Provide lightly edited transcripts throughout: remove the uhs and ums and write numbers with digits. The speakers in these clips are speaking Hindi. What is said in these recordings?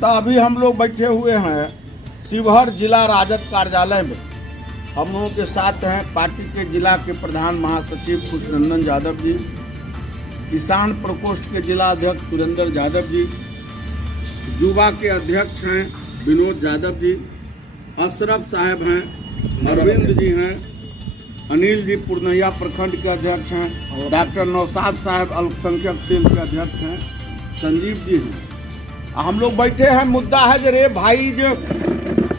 तो अभी हम लोग बैठे हुए हैं शिवहर जिला राजद कार्यालय में। हम लोगों के साथ हैं पार्टी के जिला के प्रधान महासचिव खुशनंदन यादव जी, किसान प्रकोष्ठ के जिला अध्यक्ष सुरेंद्र यादव जी, युवा के अध्यक्ष हैं विनोद यादव जी, अशरफ साहब हैं, अरविंद जी हैं, अनिल जी पूर्णिया प्रखंड के अध्यक्ष हैं, डॉक्टर नौशाद साहब अल्पसंख्यक सेल के अध्यक्ष हैं, संजीव जी हैं। हम लोग बैठे हैं, मुद्दा है जो रे भाई जो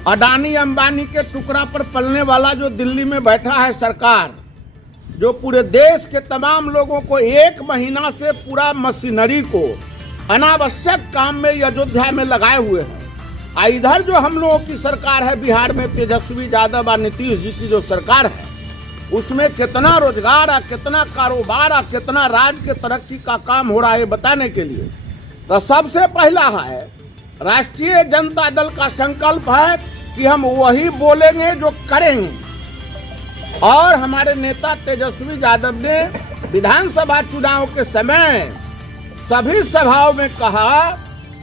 अडानी अंबानी के टुकड़ा पर पलने वाला जो दिल्ली में बैठा है सरकार, जो पूरे देश के तमाम लोगों को 1 महीना से पूरा मशीनरी को अनावश्यक काम में अयोध्या में लगाए हुए हैं। इधर जो हम लोगों की सरकार है बिहार में, तेजस्वी यादव और नीतीश जी की जो सरकार है, उसमें कितना रोजगार और कितना कारोबार और कितना राज्य के तरक्की का काम हो रहा है बताने के लिए तो सबसे पहला है राष्ट्रीय जनता दल का संकल्प है कि हम वही बोलेंगे जो करेंगे। और हमारे नेता तेजस्वी यादव ने विधानसभा चुनाव के समय सभी सभाओं में कहा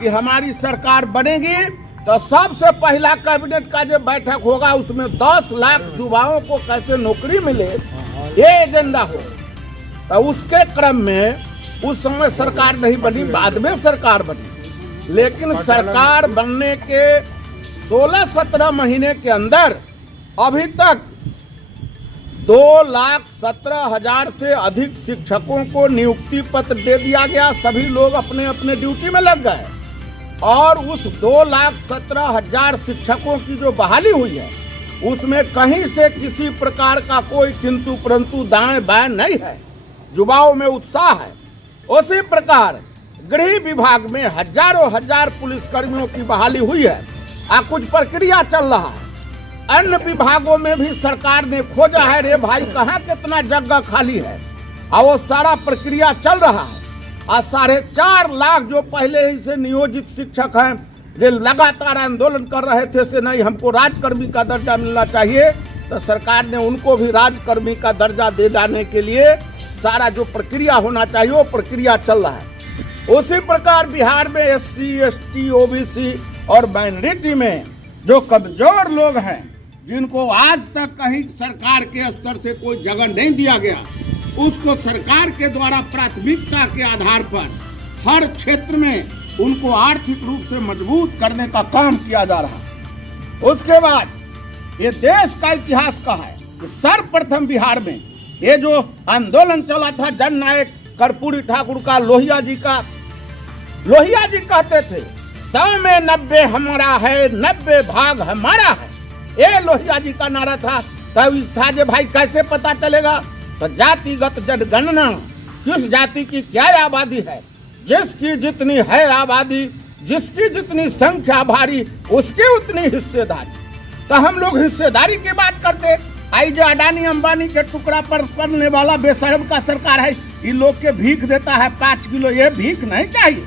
कि हमारी सरकार बनेगी तो सबसे पहला कैबिनेट का जो बैठक होगा उसमें 10 लाख युवाओं को कैसे नौकरी मिले ये एजेंडा हो। तो उसके क्रम में उस समय सरकार नहीं बनी, बाद में सरकार बनी, लेकिन सरकार बनने के 16-17 महीने के अंदर अभी तक 2,17,000 से अधिक शिक्षकों को नियुक्ति पत्र दे दिया गया। सभी लोग अपने अपने ड्यूटी में लग गए और उस 2,17,000 शिक्षकों की जो बहाली हुई है उसमें कहीं से किसी प्रकार का कोई किंतु परंतु दाएं बाएं नहीं है। युवाओं में उत्साह है। उसी प्रकार गृह विभाग में हजारों हजार पुलिसकर्मियों की बहाली हुई है और कुछ प्रक्रिया चल रहा है। अन्य विभागों में भी सरकार ने खोजा है रे भाई कहाँ कितना जगह खाली है और वो सारा प्रक्रिया चल रहा है। और 4.5 लाख जो पहले ही से नियोजित शिक्षक हैं जो लगातार आंदोलन कर रहे थे से नहीं हमको राजकर्मी का दर्जा मिलना चाहिए, तो सरकार ने उनको भी राजकर्मी का दर्जा दे जाने के लिए सारा जो प्रक्रिया होना चाहिए वो प्रक्रिया चल रहा है। उसी प्रकार बिहार में SC, ST, OBC और माइनॉरिटी में जो कमजोर लोग हैं जिनको आज तक कहीं सरकार के स्तर से कोई जगह नहीं दिया गया, उसको सरकार के द्वारा प्राथमिकता के आधार पर हर क्षेत्र में उनको आर्थिक रूप से मजबूत करने का काम किया जा रहा है। उसके बाद ये देश का इतिहास का है कि सर्वप्रथम बिहार में ये जो आंदोलन चला था जननायक कर्पूरी ठाकुर का, लोहिया जी कहते थे 100 में 90 हमारा है, 90 भाग हमारा है। ये लोहिया जी का नारा था। तब था जे भाई कैसे पता चलेगा, तो जातिगत जनगणना किस जाति की क्या आबादी है, जिसकी जितनी है आबादी, जिसकी जितनी संख्या भारी उसकी उतनी हिस्सेदारी। तो हम लोग हिस्सेदारी की बात करते। आई जो अडानी अंबानी के टुकड़ा पर पलने वाला बेशरम का सरकार है, इन लोग के भीख देता है 5 किलो। ये भीख नहीं चाहिए,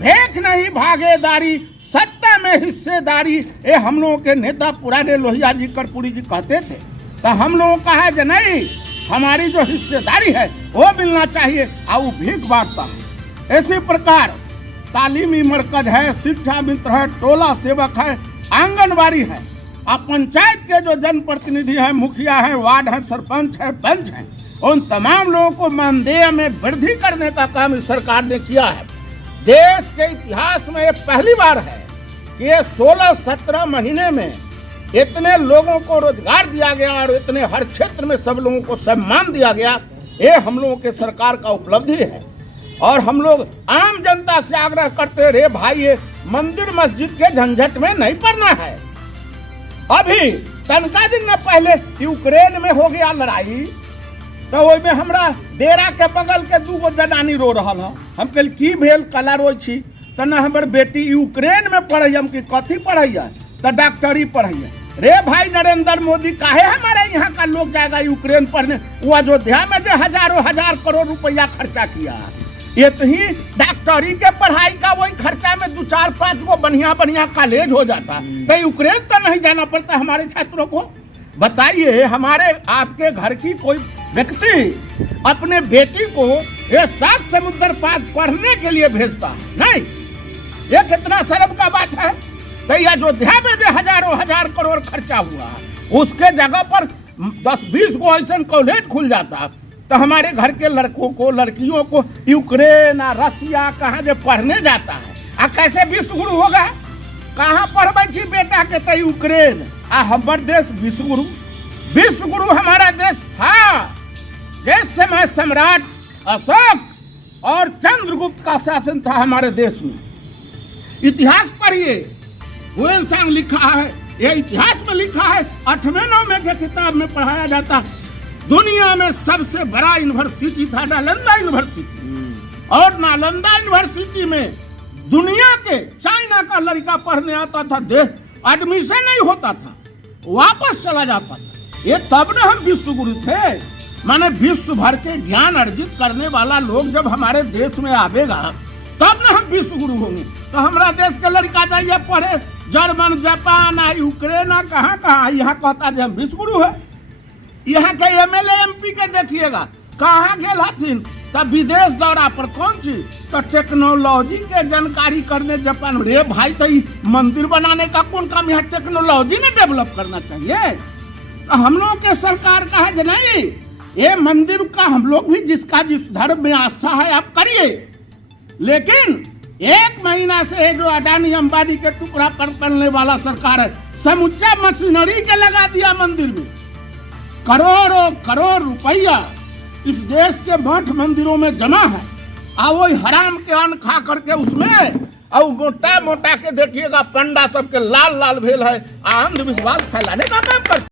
भीख नहीं भागीदारी, सत्ता में हिस्सेदारी, ये हम लोगों के नेता पुराने लोहिया जी कर्पूरी जी कहते थे। तो हम लोगों का है जो नहीं, हमारी जो हिस्सेदारी है वो मिलना चाहिए और वो भीख बांटता है। इसी प्रकार तालीमी मरकज है, शिक्षा मित्र है, टोला सेवक है, आंगनबाड़ी है, अब पंचायत के जो जनप्रतिनिधि हैं, मुखिया है, वार्ड है, सरपंच है, पंच है, उन तमाम लोगों को मानदेय में वृद्धि करने का काम इस सरकार ने किया है। देश के इतिहास में ये पहली बार है कि ये 16-17 महीने में इतने लोगों को रोजगार दिया गया और इतने हर क्षेत्र में सब लोगों को सम्मान दिया गया। ये हम लोगों के सरकार का उपलब्धि है। और हम लोग आम जनता से आग्रह करते रे भाई ये मंदिर मस्जिद के झंझट में नहीं पड़ना है। अभी तनका दिन में पहले यूक्रेन में हो गया लड़ाई, तो वही में हमरा डेरा के बगल के 2 जनानी रो रहा है। हम कल की भेल कला रो छी, तो न हमर बेटी यूक्रेन में पढ़े, हम की कथी पढ़ैया, तो डॉक्टरी पढ़ैया। रे भाई नरेंद्र मोदी काहे हमारे यहाँ का लोग जाएगा यूक्रेन पढ़ने? वो अयोध्या में जो हजारों हजार करोड़ रुपया खर्चा किया, ये तो ही डॉक्टरी के पढ़ाई का वही खर्चा में 2-4-5 वो बढ़िया कॉलेज हो जाता। तो यूक्रेन तो नहीं जाना पड़ता हमारे छात्रों को। बताइए, हमारे आपके घर की कोई व्यक्ति अपने बेटी को ये 7 समुद्र पार पढ़ने के लिए भेजता है? नहीं। ये कितना शर्म का बात है। तो ये अयोध्या में जो हजारों हजार करोड़ खर्चा हुआ है उसके जगह पर 10-20 को ऐसा कॉलेज खुल जाता तो हमारे घर के लड़कों को लड़कियों को यूक्रेन रसिया कहाँ जो पढ़ने जाता है कैसे विश्व गुरु होगा। कहाँ पढ़बै छी बेटा के तो यूक्रेन हमार देश विश्व गुरु हमारा देश था। जिस समय सम्राट अशोक और चंद्रगुप्त का शासन था हमारे देश में। इतिहास पढ़िए, हुएनसांग लिखा है, ये इतिहास में लिखा है 8वें 9वें के किताब में पढ़ाया जाता। दुनिया में सबसे बड़ा यूनिवर्सिटी था नालंदा यूनिवर्सिटी और नालंदा यूनिवर्सिटी में दुनिया के चाइना का लड़का पढ़ने आता था, एडमिशन नहीं होता था, वापस चला जाता था। ये तब न हम विश्व गुरु थे। माने विश्व भर के ज्ञान अर्जित करने वाला लोग जब हमारे देश में आवेगा तब न हम विश्व गुरु होंगे। तो हमारा देश के लड़का जाइए पढ़े जर्मन जापान यूक्रेन कहाँ यहाँ कहता है हम विश्व गुरु है। यहाँ के MLA MP के देखिएगा कहाँ गेल हथिन तब विदेश दौरा पर कौन चीज तो टेक्नोलॉजी के जानकारी करने जापान। रे भाई तो मंदिर बनाने का कौन काम, यहाँ टेक्नोलॉजी ने डेवलप करना चाहिए। तो हम लोग के सरकार का है नहीं, ये मंदिर का हम लोग भी जिसका जिस धर्म में आस्था है आप करिए, लेकिन 1 महीना से जो अडानी अंबानी के टुकड़ा पर करने वाला सरकार है समुच्चा मशीनरी के लगा दिया मंदिर में। करोड़ों करोड़ रुपया इस देश के मठ मंदिरों में जमा है और वही हराम के अन्न खा करके उसमें और मोटा मोटा के देखिएगा पंडा सबके लाल लाल भेल है अंधविश्वास फैलाने का काम करते।